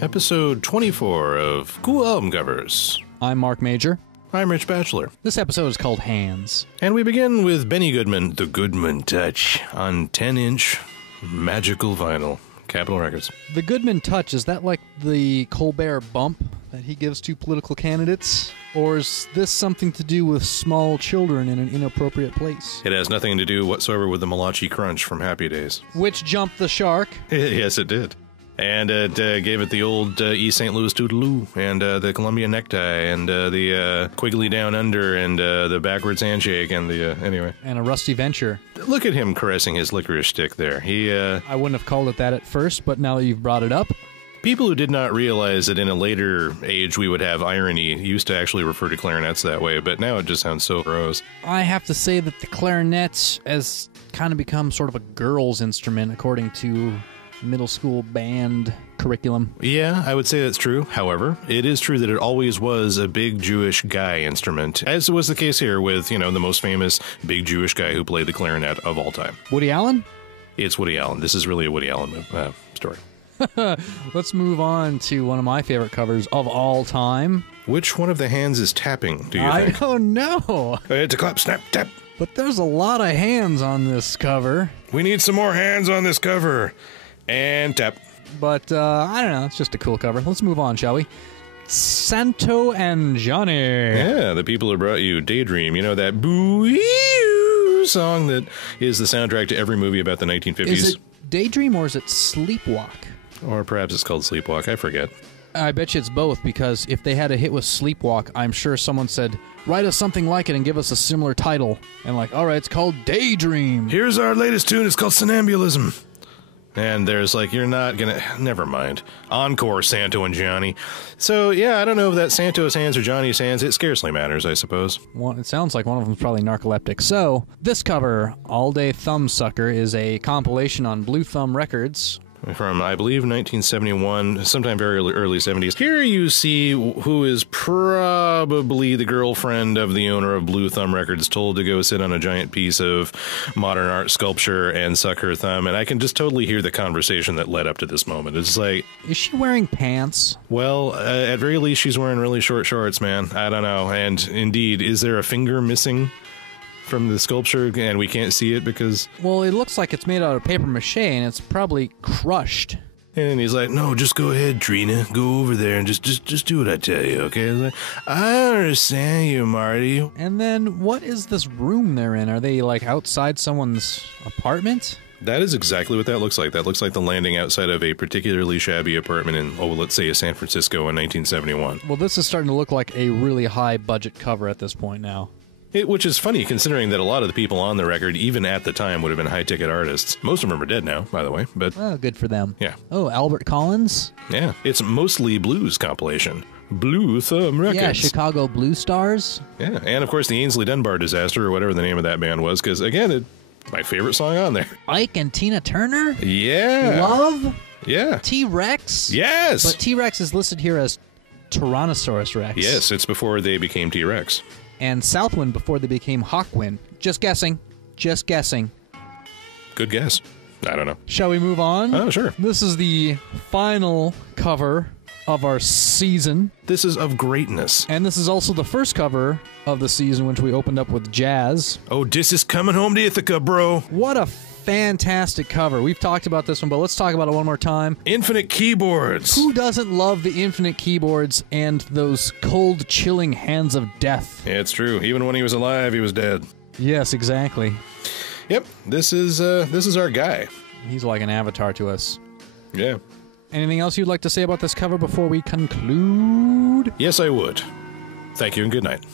episode 24 of Cool Album Covers. I'm Mark Major. I'm Rich Batchelor. This episode is called Hands. And we begin with Benny Goodman, the Goodman Touch, on 10-inch magical vinyl. Capitol Records. The Goodman Touch, is that like the Colbert bump that he gives to political candidates? Or is this something to do with small children in an inappropriate place? It has nothing to do whatsoever with the Malachi Crunch from Happy Days. Which jumped the shark. Yes, it did. And it gave it the old East St. Louis Toodaloo, and the Columbia necktie, and the Quigley Down Under, and the backwards handshake, and the, anyway. And a rusty venture. Look at him caressing his licorice stick there. I wouldn't have called it that at first, but now that you've brought it up. People who did not realize that in a later age we would have irony used to actually refer to clarinets that way, but now it just sounds so gross. I have to say that the clarinet has kind of become sort of a girl's instrument, according to middle school band curriculum. Yeah, I would say that's true. However, it is true that it always was a big Jewish guy instrument, as was the case here with, the most famous big Jewish guy who played the clarinet of all time. Woody Allen? It's Woody Allen. This is really a Woody Allen story. Let's move on to one of my favorite covers of all time. Which one of the hands is tapping, do you think? I don't know. It's a clap, snap, tap. But there's a lot of hands on this cover. We need some more hands on this cover. And tap. But, I don't know. It's just a cool cover. Let's move on, shall we? Santo and Johnny. Yeah, the people who brought you Daydream. You know that boo song that is the soundtrack to every movie about the 1950s? Is it Daydream or is it Sleepwalk? Or perhaps it's called Sleepwalk. I forget. I bet you it's both, because if they had a hit with Sleepwalk, I'm sure someone said, write us something like it and give us a similar title. And like, all right, it's called Daydream. Here's our latest tune. It's called Somnambulism. And there's like, you're not gonna... Never mind. Encore, Santo and Johnny. So, yeah, I don't know if that's Santo's hands or Johnny's hands. It scarcely matters, I suppose. Well, it sounds like one of them's probably narcoleptic. So, this cover, All Day Thumbsucker, is a compilation on Blue Thumb Records. From, I believe, 1971, sometime very early 70s. Here you see who is probably the girlfriend of the owner of Blue Thumb Records, told to go sit on a giant piece of modern art sculpture and suck her thumb, and I can just totally hear the conversation that led up to this moment. It's like... Is she wearing pants? Well, at very least, she's wearing really short shorts, man. I don't know. And indeed, is there a finger missing from the sculpture, and we can't see it because... Well, it looks like it's made out of paper mache, and it's probably crushed. And he's like, no, just go ahead, Trina. Go over there and just do what I tell you, okay? I was like, I understand you, Marty. And then, what is this room they're in? Are they, like, outside someone's apartment? That is exactly what that looks like. That looks like the landing outside of a particularly shabby apartment in, let's say, San Francisco in 1971. Well, this is starting to look like a really high-budget cover at this point now. Which is funny, considering that a lot of the people on the record, even at the time, would have been high-ticket artists. Most of them are dead now, by the way, but... Oh, good for them. Yeah. Oh, Albert Collins? Yeah. It's mostly blues compilation. Blue Thumb Records. Yeah, Chicago Blue Stars. Yeah, and of course the Ainsley Dunbar disaster, or whatever the name of that band was, because, again, it's my favorite song on there. Ike and Tina Turner? Yeah. Love? Yeah. T-Rex? Yes! But T-Rex is listed here as Tyrannosaurus Rex. Yes, it's before they became T-Rex. And Southwind before they became Hawkwind. Just guessing. Just guessing. Good guess. I don't know. Shall we move on? Oh, sure. This is the final cover of our season. This is of greatness. And this is also the first cover of the season, which we opened up with Jazz. Oh, this is coming home to Ithaca, bro. What a fantastic cover. We've talked about this one, but let's talk about it one more time. Infinite keyboards. Who doesn't love the infinite keyboards and those cold, chilling hands of death? Yeah, it's true. Even when he was alive, he was dead. Yes, exactly. Yep, this is our guy. He's like an avatar to us. Yeah. Anything else you'd like to say about this cover before we conclude? Yes, I would. Thank you and good night.